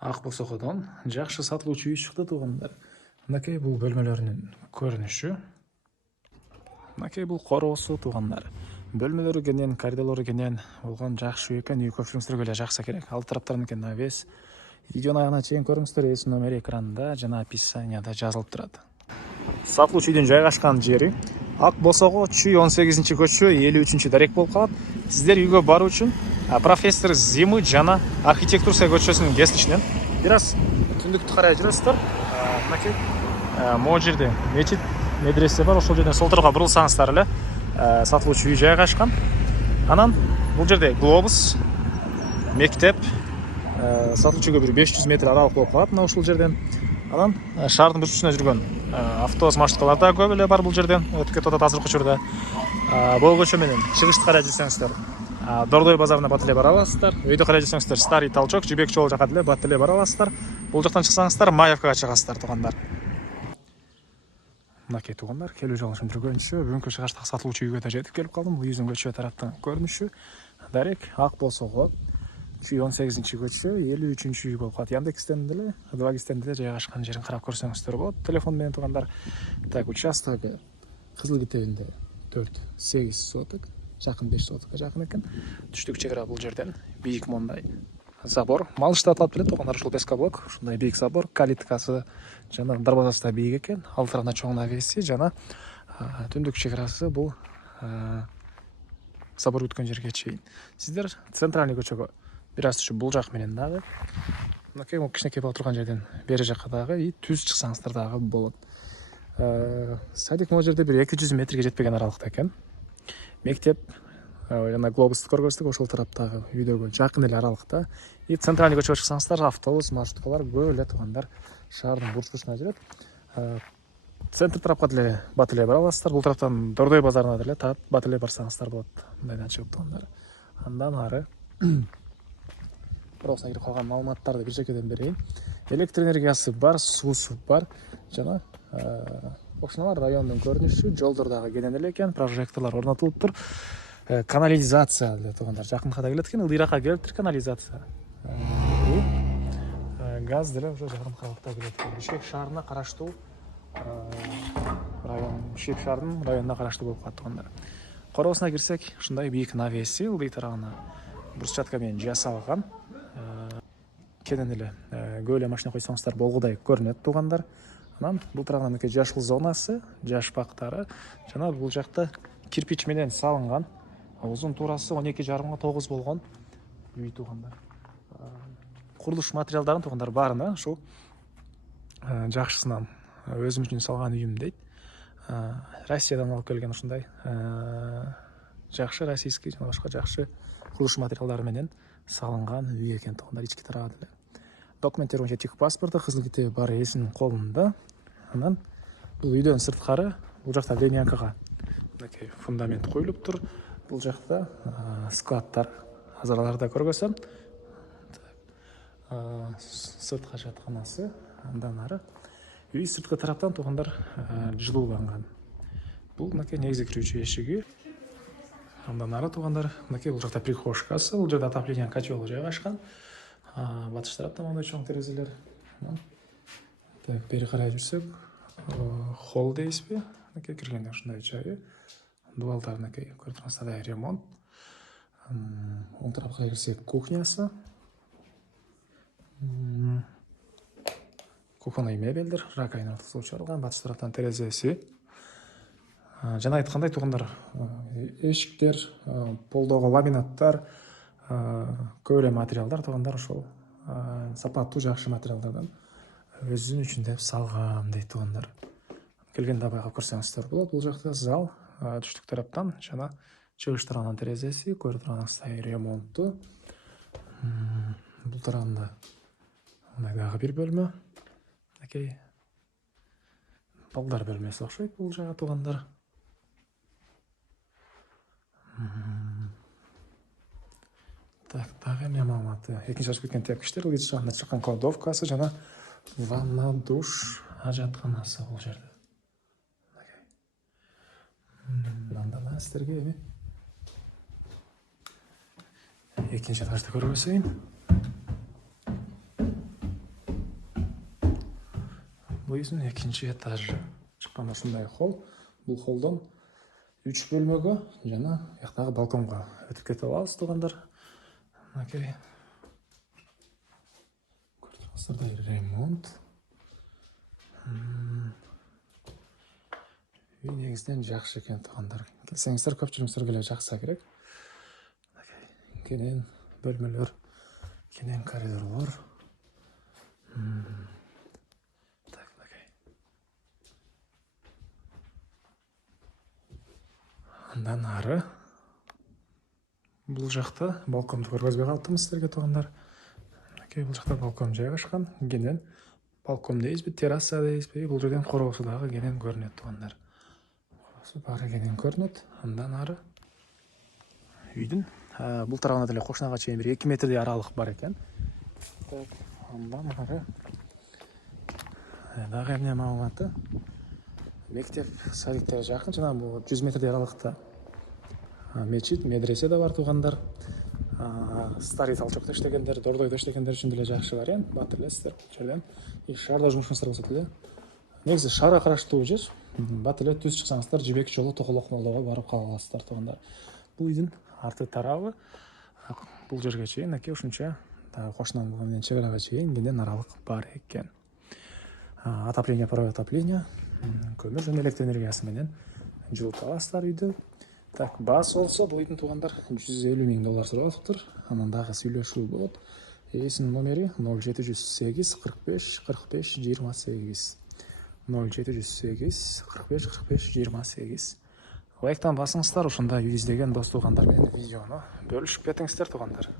Ак Босокодон жакшы сатылуучу үй чыкты туугандар. Мынакей бул бөлмөлөрүнүн көрүнүшү. Мынакей бул короосу туугандар. Бөлмөлөрү кенен, коридорлору кенен болгон жакшы үй экен. Үй көпчүлүгүңүзгө эле жакса керек. Ал тараптарын навес. Видеонун аягына чейин көрүңүздөр, эс номери экранда жана описанияда жазылып турат. Сатылуучу үйдүн жайгашкан жери Ак Босого Чүй 18-көчө 53 дарек болуп калат. Сиздер үйгө баруу үчүн профессор Зимы жана архитектурса көчөсүнүн кесилишинен бир аз түндүктү карай жүрөсүздөр. Мынакей могу жерде мечит, медресе бар. Ошол жерден сол тарапка бурулсаңыздар эле сатылуучу үй жайгашкан. Анан бул жерде глобус, мектеп, сатылуучу үйгө бир 500 метр аралык болуп калат мына ушул жерден. Анан шаардын бурчусуна жүргөн автобус маршруткалар да көп эле бар бул жерден өтүп кетип атат азыркы учурда. Бол көчө менен чыгышты карай жүрсөңүздөр Дордой базарына бат эле бара аласыздар. Өйдө карай жүрсөңүздөр Старый Толчок, Жибек жолу жака деле бат эле бара аласыздар. Бул жактан чыксаңыздар Маевкага чыгасыздар туугандар. Мынакей туугандар, келүү жолдошум жүргөнчү бүгүнкү чыгаштагы сатылуучу үйгө да жетип келип калдым. Бул Үйзүн көчө тараптын көрүнүшү. Дарек Ак Босого Чүй 18-көчө 53 үй болуп калат. Яндекстен деле, Адвагистен деле жайгашкан жерин карап көрсөңүздөр болот. Телефон менен туугандар. Так, участогы Кызыл Китебинде 4-8 соток, жакын 5 сотокко жакын экен. Түштүк чек ара бул жерден бийик мондай забор. Малышта аталып келет туугандар, ушул пескоблок, ушундай бийик забор, калиткасы жана дарбазасы да бийик экен. Ал тарабына чоң навеси жана түндүк чек арасы бул забор бүткөн жерге чейин. Сиздер центральный көчөгө бир аз түшүп бул жак менен дагы мынакей кичинекей бала турган жерден бери жакка дагы түз чыксаңыздар дагы болот. Садик могу жерде бир 200 метрге жетпеген аралыкта экен. Мектеп жана глобусту көргөздүк, ошол тараптагы үйдөгө жакын эле аралыкта. И центральный көчөгө чыксаңыздар автобус маршруткалар көп эле туугандар шаардын бурчусуна жүрөт. Центр тарапка деле бат эле бара аласыздар. Бул тараптан Дордой базарына деле бат эле барсаңыздар болот. Мындайдан чыгып туугандар. Андан ары проосуна кирип калган маалыматтарды бир жекеден берейин. Электр энергиясы бар, суусу бар жана ошондор райондун көрүнүшү, жолдор дагы кенен эле экен, прожекторлор орнотулуптур. Канализация деле туугандар жакынка да келет экен, ылдыйракка келиптир канализация. Газ деле ошо жакынкалыкта келет экен. Бишкек шаарына караштуу район, Бишкек шаарынын районуна караштуу болуп калат туугандар. Короосуна кирсек, ушундай бийик навеси ылдый тарабына брусчатка менен жасалган. Кенен эле көп эле машина койсоңуздар болгудай көрүнөт туугандар. Анан бул тарабынан мынакей жашыл зонасы, жаш бактары жана бул жакта кирпич менен салынган, узун туурасы 12,5 га 9 болгон үй туугандар. Курулуш материалдарын туугандар баарына ушул жакшысынан өзүм үчүн салган үйүм дейт. Россиядан алып келген ушундай жакшы российский жана башка жакшы курулуш материалдары менен салынган үй экен туугандар. Ички тарабы деле документтер боюнча тик паспорты, кызыл китеби бар ээсинин колунда. Анан бул үйдөн сырткары бул жакта линейкага мынакей фундамент коюлуптур. Бул жакта складдар, азарларды көргөзсөм. Сыртка жатканасы, андан ары үй сырткы тараптан туугандар жылууланган. Бул мынакей негизи кирүүчү эшиги. Андан ары туугандар мынакей бул жакта прихожкасы, бул жерде отопление котелу жайгашкан. Батыш тараптан мындай чоң терезелер. Так, бери карай жүрсөк, холл дейсизби? Мынакей киргенде ушундай жайы. Дубалдар мынакей көрүп турсаңыздар ремонт. Оң тарапка кирсек кухнясы. Кухонный мебелдер, раковина отузуучу батыш тараптан терезеси. Жана айткандай туугандар, эшиктер, полдогу ламинаттар, көп эле материалдар туугандар ошол сапаттуу жакшы материалдардан өзүнүн үчүн деп салган дейт туугандар. Келгенде байкап көрсөңүздөр болот. Бул жакта зал, түштүк тараптан жана чыгыш тарабынан терезеси, көрүп турганыңыздай ремонтту. Бул тарабында мындай дагы бир бөлмө. Мынакей балдар бөлмөсү окшойт бул жагы туугандар. Так, дагы эмне маалыматы? Экинчи ашып кеткен тепкичтер, ылдый жагына чыккан кладовкасы жана ванна, душ, ажатканасы бул жерде. Андан сиздерге эми экинчи этажды көргөзөйүн. Бұл үйдің екінші этажы. Шыққан осындай холл. Бұл холлдан 3 бөлмеге жана яқтағы балконға өтіп кетіп аласыз туғандар. Мінекей. Көріп тұрсыздар, ремонт. Үй негізінен жақсы екен туғандар. Келсеңіздер, көпшілігіңіздер келе жақса керек. Кенен бөлмелер, кенен коридорлар. Так, мінекей. Андан ары бұл жақта балконды көргізбей қалыптымыз сіздерге туғандар. Бұл жақта балкон жайғашқан. Кенен балкон дейіз бе, терраса дейіз бе, бұл жерден қорғасыдағы кенен көрінеді туғандар. Қорғасы бары кенен көрінеді. Андан ары үйдің бұл тарағына тілі қошынаға чейін бір 2 метрдей аралық бар екен. Андан ары дағы әмне мағлұматы мектеп садиктер жақын, жаңа бұл 100 метрдей аралықта мечит, медресе де бар туғандар. Старый талчокта іштегендер, дордойда іштегендер үшін деле жақсы вариант. Батырлесіздер жерден. Шарда жұмысыңыздар болса деле. Негізі шарға қараштуу жер. Батыле түз шықсаңыздар, жібек жолы Тоқылық молдауға барып қала аласыздар туғандар. Бұл үйдің арты тарабы бұл жерге чейін, ушунча қошынан болғанмен чегaraga чейин кенен аралық бар екен. Отопление, паровое отопление, көмір және электр энергиясы менен жылыта аласыздар үйді. Так, бас болса, бұл үйдің туғандар $150 000 сұрап отыр. Анандағы сөйлешу болады. Есінің номері 0708 45 45 28. 0708 45 45 28. Лайктан басыңыздар, ошонда үй издеген дос туғандармен видеоны бөлішіп кетіңіздер туғандар.